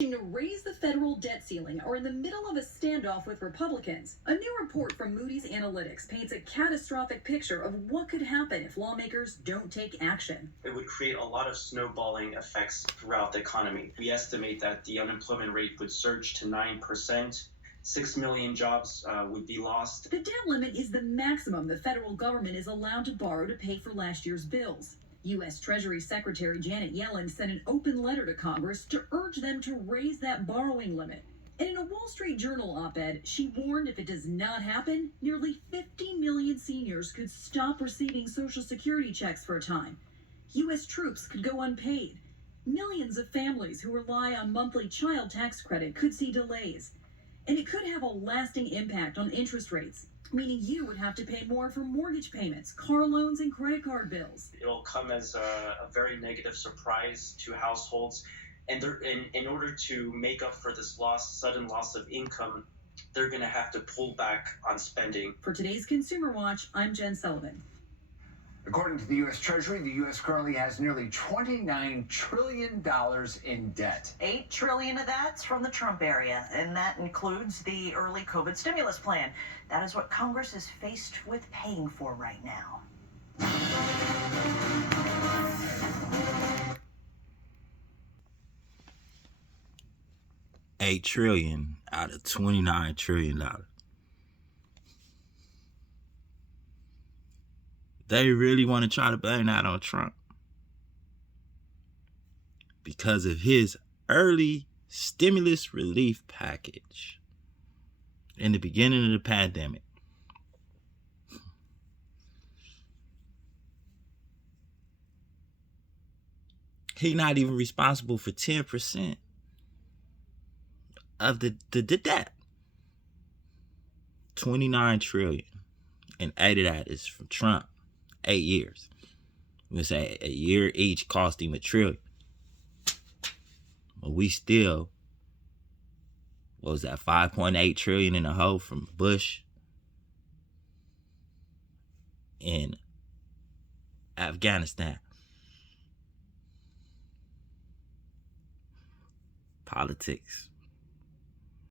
To raise the federal debt ceiling are in the middle of a standoff with Republicans. A new report from Moody's Analytics paints a catastrophic picture of what could happen if lawmakers don't take action. It would create a lot of snowballing effects throughout the economy. We estimate that the unemployment rate would surge to 9%. 6 million jobs would be lost. The debt limit is the maximum the federal government is allowed to borrow to pay for last year's bills. U.S. Treasury Secretary Janet Yellen sent an open letter to Congress to urge them to raise that borrowing limit. And in a Wall Street Journal op-ed, she warned if it does not happen, nearly 50 million seniors could stop receiving Social Security checks for a time. U.S. troops could go unpaid. Millions of families who rely on monthly child tax credit could see delays. And it could have a lasting impact on interest rates, meaning you would have to pay more for mortgage payments, car loans, and credit card bills. It'll come as a very negative surprise to households. And in order to make up for this sudden loss of income, they're going to have to pull back on spending. For today's Consumer Watch, I'm Jen Sullivan. According to the U.S. Treasury, the U.S. currently has nearly $29 trillion in debt. $8 trillion of that's from the Trump era, and that includes the early COVID stimulus plan. That is what Congress is faced with paying for right now. $8 trillion out of $29 trillion. They really want to try to blame that on Trump because of his early stimulus relief package in the beginning of the pandemic. He's not even responsible for 10% of the debt. 29 trillion, and 8 of that is from Trump. 8 years. We say a year each cost him $1 trillion. But we still, what was that, 5.8 trillion in a hole from Bush in Afghanistan. Politics.